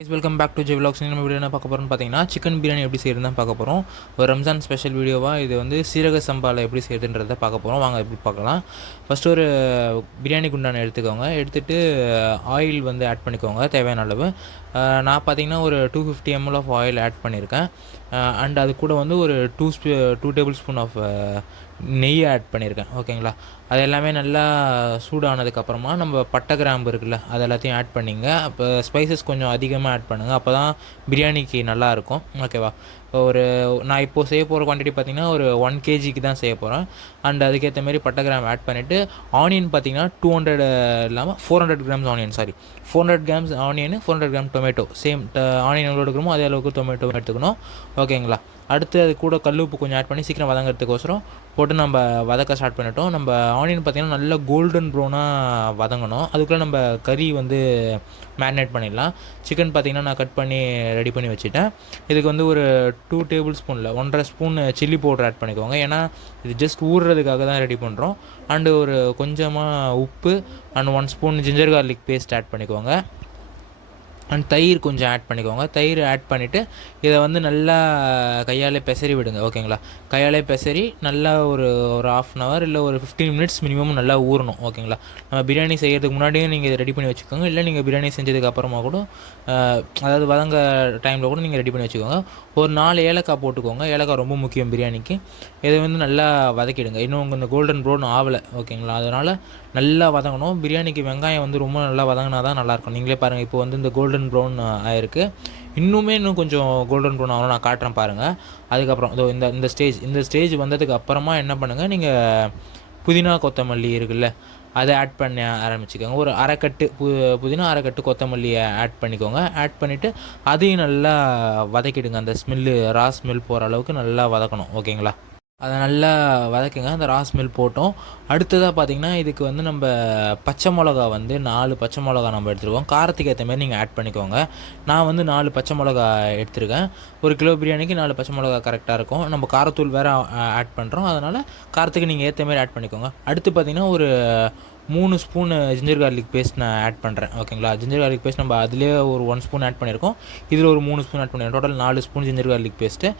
Welcome back to J vlogs. நம்ம video என்ன பார்க்க போகிறோம்னு பார்த்தீங்கன்னா சிக்கன் பிரியாணி எப்படி செய்யறது தான் பார்க்க போகிறோம். ஒரு ரம்ஜான் ஸ்பெஷல் வீடியோவாக இது வந்து சீரக சம்பாவில் எப்படி செய்யறதுன்றதை பார்க்க போகிறோம். வாங்க எப்படி பார்க்கலாம். ஃபஸ்ட்டு ஒரு பிரியாணி குண்டான எடுத்துக்கோங்க. எடுத்துகிட்டு ஆயில் வந்து ஆட் பண்ணிக்கோங்க தேவையான அளவு. நான் பார்த்தீங்கன்னா ஒரு 250 ml ஆஃப் ஆயில் ஆட் பண்ணியிருக்கேன். அண்ட் அது கூட வந்து ஒரு 2 டேபிள் ஸ்பூன் ஆஃப் நெய் ஆட் பண்ணியிருக்கேன். ஓகேங்களா. அது எல்லாமே நல்லா சூடானதுக்கப்புறமா நம்ம பட்டை கிராம்பு இருக்குல்ல, அது எல்லாத்தையும் ஆட் பண்ணிங்க. அப்போ ஸ்பைசஸ் கொஞ்சம் அதிகமாக ஆட் பண்ணுங்கள், அப்போ தான் பிரியாணிக்கு நல்லாயிருக்கும். ஓகேவா. நான் இப்போது செய்ய போகிற குவான்டிட்டி பார்த்திங்கன்னா ஒரு 1 kgக்கு தான் செய்ய போகிறேன். அண்ட் அதுக்கேற்ற மாதிரி பட்டை கிராம் ஆட் பண்ணிவிட்டு ஆனியன் பார்த்திங்கன்னா 200 இல்லாமல் 400 grams onion, 400 grams onion, 400 gram tomato. Same onion எவ்வளோ எடுக்கணுமோ அதே அளவுக்கு டொமேட்டோ எடுத்துக்கணும். ஓகேங்களா. அடுத்து அது கூட கல் உப்பு கொஞ்சம் ஆட் பண்ணி சீக்கிரம் வதங்கிறதுக்கோசரம் போட்டு நம்ம வதக்க ஸ்டார்ட் பண்ணிட்டோம். நம்ம ஆனியன் பார்த்திங்கன்னா நல்லா கோல்டன் ப்ரௌனாக வதங்கணும். அதுக்குள்ளே நம்ம கறி வந்து மேரினேட் பண்ணிடலாம். சிக்கன் பார்த்திங்கன்னா நான் கட் பண்ணி ரெடி பண்ணி வச்சுட்டேன். இதுக்கு வந்து ஒரு 2 டேபிள் ஸ்பூனில் 1.5 ஸ்பூன் சில்லி பவுடர் ஆட் பண்ணிக்கோங்க. ஏன்னா இது ஜஸ்ட் ஊறுறதுக்காக தான் ரெடி பண்ணுறோம். அண்டு ஒரு கொஞ்சமாக உப்பு and 1 spoon ginger garlic paste add பண்ணிக்கோங்க. அண்ட் தயிர் கொஞ்சம் ஆட் பண்ணிக்கோங்க. தயிர் ஆட் பண்ணிவிட்டு இதை வந்து நல்லா கையாலே பெசரி விடுங்க. ஓகேங்களா. கையாலே பெசரி நல்லா ஒரு 1/2 இல்லை ஒரு 15 மினிட்ஸ் மினிமம் நல்லா ஊறணும். ஓகேங்களா. நம்ம பிரியாணி செய்கிறதுக்கு முன்னாடியே நீங்கள் இதை ரெடி பண்ணி வச்சுக்கோங்க. இல்லை நீங்கள் பிரியாணி செஞ்சதுக்கு அப்புறமா கூட அதாவது வதங்க டைமில் கூட நீங்கள் ரெடி பண்ணி வச்சுக்கோங்க. ஒரு 4 ஏலக்காய் போட்டுக்கோங்க. ஏலக்காய் ரொம்ப முக்கியம் பிரியாணிக்கு. இதை வந்து நல்லா வதக்கிடுங்க. இன்னும் இந்த கோல்டன் ப்ரௌன் ஆகலை. ஓகேங்களா. அதனால் நல்லா வதங்கணும். பிரியாணிக்கு வெங்காயம் வந்து ரொம்ப நல்லா வதங்கினா தான் நல்லாயிருக்கும். நீங்களே பாருங்கள், இப்போ வந்து இந்த கோல்டன் ப்ரௌன் ஆகிருக்கு. இன்னும் கொஞ்சம் கோல்டன் ப்ரௌன் ஆகணும். நான் காட்டுறேன் பாருங்கள். அதுக்கப்புறம் இதோ இந்த ஸ்டேஜ் வந்ததுக்கு அப்புறமா என்ன பண்ணுங்கள், நீங்கள் புதினா கொத்தமல்லி இருக்குல்ல, அதை ஆட் பண்ண ஆரம்பிச்சுக்கோங்க. ஒரு அரைக்கட்டு புதினா, அரைக்கட்டு கொத்தமல்லியை ஆட் பண்ணிக்கோங்க. ஆட் பண்ணிவிட்டு அதையும் நல்லா வதக்கிடுங்க. அந்த ரா ஸ்மெல் போகிற அளவுக்கு நல்லா வதக்கணும். ஓகேங்களா. அதை நல்லா வதக்குங்க. அந்த ரா ஸ்மெல் போட்டோம். அடுத்ததாக பார்த்திங்கன்னா இதுக்கு வந்து நம்ம பச்சை மிளகா வந்து 4 பச்சை மிளகா நம்ம எடுத்துருக்கோம். காரத்துக்கு ஏற்ற மாதிரி நீங்கள் ஆட் பண்ணிக்கோங்க. நான் வந்து 4 பச்சை மிளகா எடுத்துருக்கேன். 1 கிலோ பிரியாணிக்கு 4 பச்சை மிளகா கரெக்டாக இருக்கும். நம்ம காரத்தூள் வேறு ஆட் பண்ணுறோம், அதனால் காரத்துக்கு நீங்கள் ஏற்ற மாதிரி ஆட் பண்ணிக்கோங்க. அடுத்து பார்த்திங்கன்னா ஒரு 3 ஸ்பூன் ஜிஞ்சர் கார்லிக் பேஸ்ட் நான் ஆட் பண்ணுறேன். ஓகேங்களா. ஜிஞ்சர் கார்லிக் பேஸ்ட் நம்ம அதிலே ஒரு 1 ஸ்பூன் ஆட் பண்ணியிருக்கோம். இதில் ஒரு 3 ஸ்பூன் ஆட் பண்ணியிருக்கோம். Total 4 spoon ginger garlic paste.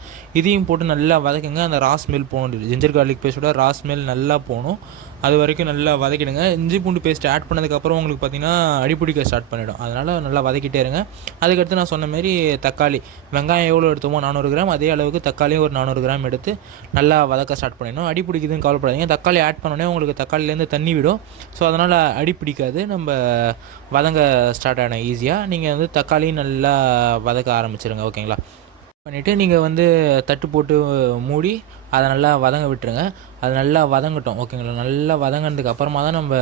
இதையும் போட்டு நல்லா வதக்குங்க. அந்த ரா ஸ்மெல் போகணும். ஜிஞ்சர் கார்லிக் பேஸ்ட்டோட ரா ஸ்மெல் நல்லா போகணும். அது வரைக்கும் நல்லா வதக்கிடுங்க. இஞ்சி பூண்டு பேஸ்ட் ஆட் பண்ணதுக்கப்புறம் உங்களுக்கு பார்த்திங்கன்னா அடிப்பிடிக்க ஸ்டார்ட் பண்ணிவிடும். அதனால் நல்லா வதக்கிட்டே இருங்க. அதுக்கடுத்து நான் சொன்ன மாரி தக்காளி, வெங்காயம் எவ்வளோ எடுத்தோமோ 400 கிராம், அதே அளவுக்கு தக்காளியும் ஒரு 400 கிராம் எடுத்து நல்லா வதக்க ஸ்டார்ட் பண்ணிடணும். அடி பிடிக்குதுன்னு கவலைப்படாதீங்க. தக்காளி ஆட் பண்ணோடனே உங்களுக்கு தக்காளிலேருந்து தண்ணி விடும். ஸோ அதனால் அடி பிடிக்காது. நம்ம வதங்க ஸ்டார்ட் ஆகிடும் ஈஸியாக. நீங்கள் வந்து தக்காளியும் நல்லா வதக்க ஆரம்பிச்சிருங்க. ஓகேங்களா. பண்ணிவிட்டு நீங்கள் வந்து தட்டு போட்டு மூடி அதை நல்லா வதங்க விட்டுருங்க. அது நல்லா வதங்கட்டும். ஓகேங்களா. நல்லா வதங்கினதுக்கு அப்புறமா தான் நம்ம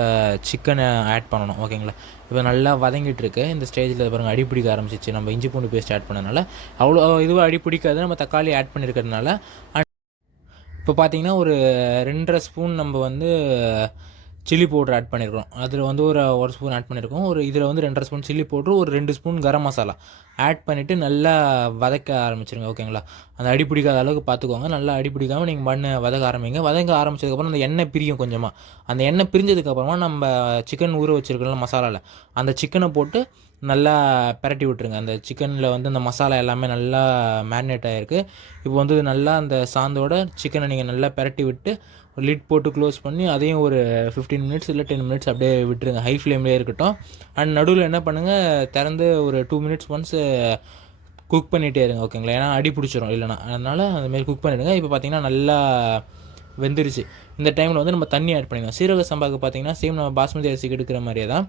சிக்கனை ஆட் பண்ணணும். ஓகேங்களா. இப்போ நல்லா வதங்கிட்டுருக்கு. இந்த ஸ்டேஜில் பாருங்கள் அடி பிடிக்க ஆரம்பிச்சிச்சு. நம்ம இஞ்சி பூண்டு பேஸ்ட் ஆட் பண்ணதுனால அவ்வளோ இதுவாக அடி பிடிக்காது. நம்ம தக்காளி ஆட் பண்ணியிருக்கிறதுனால. இப்போ பார்த்தீங்கன்னா ஒரு 2.5 ஸ்பூன் நம்ம வந்து சில்லி பவுடர் ஆட் பண்ணியிருக்கோம். அதில் வந்து ஒரு ஸ்பூன் ஆட் பண்ணியிருக்கோம். இதில் வந்து 2.5 ஸ்பூன் சில்லி பவுட்ரு, ஒரு 2 ஸ்பூன் கரம் மசாலா ஆட் பண்ணிவிட்டு நல்லா வதக்க ஆரம்பிச்சிருங்க. ஓகேங்களா. அந்த அடி பிடிக்காத அளவுக்கு பார்த்துக்கோங்க. நல்லா அடி பிடிக்காமல் நீங்கள் வதக்க ஆரம்பிங்க. வதக்க ஆரம்பிச்சதுக்கப்புறம் அந்த எண்ணெய் பிரியும் கொஞ்சமாக. அந்த எண்ணெய் பிரிஞ்சதுக்கப்புறமா நம்ம சிக்கன் ஊற வச்சுருக்கோம்ல மசாலாவில், அந்த சிக்கனை போட்டு நல்லா பிரட்டி விட்டுருங்க. அந்த சிக்கனில் வந்து அந்த மசாலா எல்லாமே நல்லா மேரினேட் ஆகிருக்கு. இப்போ வந்து நல்லா அந்த சாந்தோட சிக்கனை நீங்கள் நல்லா பிரட்டி விட்டு லிட் போட்டு க்ளோஸ் பண்ணி அதையும் ஒரு 15 மினிட்ஸ் இல்லை 10 மினிட்ஸ் அப்படியே விட்டுருங்க. ஹை ஃப்ளேம்லேயே இருக்கட்டும். அண்ட் நடுவில் என்ன பண்ணுங்கள், திறந்து ஒரு 2 மினிட்ஸ் ஒன்ஸ் குக் பண்ணிகிட்டே இருங்க. ஓகேங்களா. ஏன்னா அடி பிடிச்சிரும் இல்லைனா. அதனால் அந்தமாரி குக் பண்ணிவிடுங்க. இப்போ பார்த்திங்கன்னா நல்லா வெந்துருச்சு. இந்த டைமில் வந்து நம்ம தண்ணி ஆட் பண்ணிக்கலாம். சீரக சம்பாவுக்கு பார்த்திங்கன்னா சேம் நம்ம பாஸ்மதி அரிசிக்கு எடுக்கிற மாதிரியே தான்.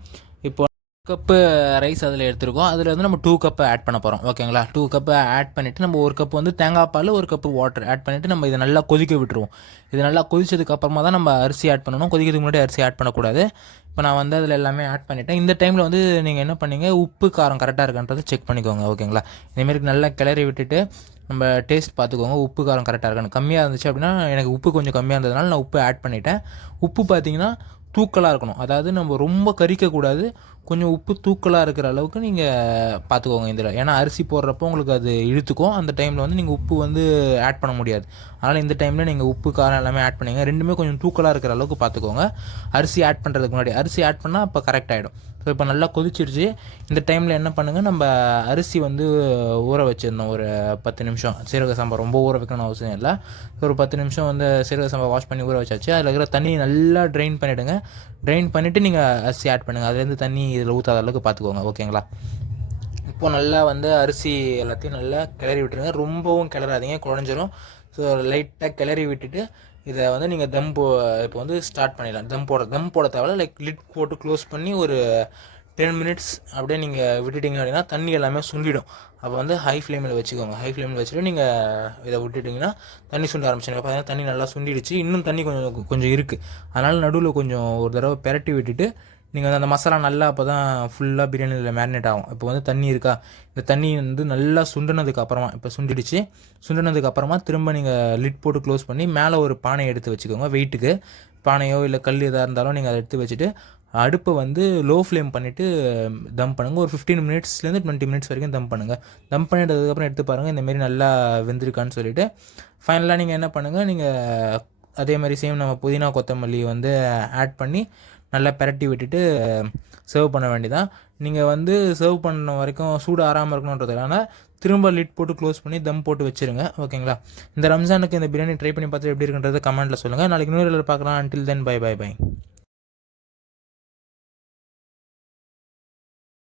இப்போ கப்பு ரைஸ் அதில் எடுத்துருக்கோம். அதில் வந்து நம்ம 2 கப்பு ஆட் பண்ண போகிறோம். ஓகேங்களா. 2 கப்பு ஆட் பண்ணிவிட்டு நம்ம 1 கப்பு வந்து தேங்காய் பால், 1 கப்பு வாட்டர் ஆட் பண்ணிவிட்டு நம்ம இதை நல்லா கொதிக்க விட்டுருவோம். இது நல்லா கொதிச்சதுக்கு அப்புறமா தான் நம்ம அரிசி ஆட் பண்ணணும். கொதிக்கிறதுக்கு முன்னாடி அரிசி ஆட் பண்ணக்கூடாது. இப்போ நான் வந்து அதில் எல்லாமே ஆட் பண்ணிவிட்டேன். இந்த டைமில் வந்து நீங்கள் என்ன பண்ணீங்க, உப்பு காரம் கரெக்டாக இருக்கான்றதை செக் பண்ணிக்கோங்க. ஓகேங்களா. இதேமாரி நல்லா கிளறி விட்டுட்டு நம்ம டேஸ்ட் பார்த்துக்கோங்க. உப்பு காரம் கரெக்டாக இருக்கான்னு. கம்மியாக இருந்துச்சு அப்படின்னா, எனக்கு உப்பு கொஞ்சம் கம்மியாக இருந்ததுனால நான் உப்பு ஆட் பண்ணிவிட்டேன். உப்பு பார்த்திங்கன்னா தூக்கலாக இருக்கணும். அதாவது நம்ம ரொம்ப கரிக்கக்கூடாது, கொஞ்சம் உப்பு தூக்கலாக இருக்கிற அளவுக்கு நீங்கள் பார்த்துக்கோங்க இதில். ஏன்னா அரிசி போடுறப்போ உங்களுக்கு அது இழுத்துக்கும். அந்த டைமில் வந்து நீங்கள் உப்பு வந்து ஆட் பண்ண முடியாது. அதனால் இந்த டைமில் நீங்கள் உப்பு காரம் எல்லாமே ஆட் பண்ணிங்க. ரெண்டுமே கொஞ்சம் தூக்கலாக இருக்கிற அளவுக்கு பார்த்துக்கோங்க. அரிசி ஆட் பண்ணுறதுக்கு முன்னாடி அரிசி ஆட் பண்ணால் அப்போ கரெக்ட் ஆகிடும். ஸோ இப்போ நல்லா கொதிச்சிருச்சு. இந்த டைமில் என்ன பண்ணுங்கள், நம்ம அரிசி வந்து ஊற வச்சிடணும் ஒரு 10 நிமிஷம். சீரக சம்பா ரொம்ப ஊற வைக்கணும்னு அவசியம் இல்லை. ஒரு 10 நிமிஷம் வந்து சீரக சம்பா வாஷ் பண்ணி ஊற வச்சாச்சு. அதில் இருக்கிற தண்ணி நல்லா ட்ரைன் பண்ணிவிடுங்க. ட்ரைன் பண்ணிவிட்டு நீங்கள் அரிசி ஆட் பண்ணுங்கள். அதுலேருந்து தண்ணி இதில் ஊற்றாத அளவுக்கு பார்த்துக்கோங்க. ஓகேங்களா? இப்போது நல்லா வந்து அரிசி எல்லாத்தையும் நல்லா கிளறி விட்டுருங்க. ரொம்பவும் கிளறாதீங்க, குழஞ்சிரும். ஸோ லைட்டாக கிளறி விட்டுட்டு இதை வந்து நீங்கள் இப்போ வந்து ஸ்டார்ட் பண்ணிடலாம். தம் போட தேவையில்ல. லைக் லிட் போட்டு க்ளோஸ் பண்ணி ஒரு 10 மினிட்ஸ் அப்படியே நீங்கள் விட்டுட்டிங்க அப்படின்னா தண்ணி எல்லாமே சுண்டிடும். அப்போ வந்து ஹை ஃப்ளேமில் வச்சுக்கோங்க. ஹை ஃப்ளேமில் வச்சுட்டு நீங்கள் இதை விட்டுட்டிங்கன்னா தண்ணி சுண்ட ஆரம்பிச்சிடும். பார்த்தீங்கன்னா தண்ணி நல்லா சுண்டிடுச்சு. இன்னும் தண்ணி கொஞ்சம் இருக்குது. அதனால் நடுவில் கொஞ்சம் ஒரு தடவை பெரட்டி விட்டுட்டு நீங்கள் வந்து அந்த மசாலா நல்லா அப்போ தான் ஃபுல்லாக பிரியாணியில் மேரினேட் ஆகும். இப்போ வந்து தண்ணி இருக்கா, இந்த தண்ணி வந்து நல்லா சுண்டினதுக்கு அப்புறமா, இப்போ சுண்டிடுச்சு, சுண்டினதுக்கு அப்புறமா திரும்ப நீங்கள் லிட் போட்டு க்ளோஸ் பண்ணி மேலே ஒரு பானையை எடுத்து வச்சுக்கோங்க. வெயிட்டுக்கு பானையோ இல்லை கல் எதாக இருந்தாலும் நீங்கள் அதை எடுத்து வச்சுட்டு அடுப்பை வந்து லோ ஃப்ளேம் பண்ணிவிட்டு தம் பண்ணுங்கள். ஒரு 15 மினிட்ஸ்லேருந்து 20 மினிட்ஸ் வரைக்கும் தம் பண்ணுங்கள். தம் பண்ணிட்டதுக்கப்புறம் எடுத்து பாருங்கள் இந்தமாரி நல்லா வெந்திருக்கான்னு சொல்லிவிட்டு ஃபைனலாக நீங்கள் என்ன பண்ணுங்கள், நீங்கள் அதே மாதிரி சேம் நம்ம புதினா கொத்தமல்லி வந்து ஆட் பண்ணி நல்லா பெரட்டி விட்டுட்டு சர்வ் பண்ண வேண்டியதான். நீங்கள் வந்து சர்வ் பண்ண வரைக்கும் சூடு ஆறாமல் இருக்கணுன்றதுனால திரும்ப லிட் போட்டு க்ளோஸ் பண்ணி தம் போட்டு வச்சுருங்க. ஓகேங்களா? இந்த ரம்ஜானுக்கு இந்த பிரியாணி ட்ரை பண்ணி பார்த்துட்டு எப்படி இருக்குன்றதை கமெண்ட்டில் சொல்லுங்கள். நாளைக்கு இன்னொரு பார்க்கலாம். Until then bye bye by.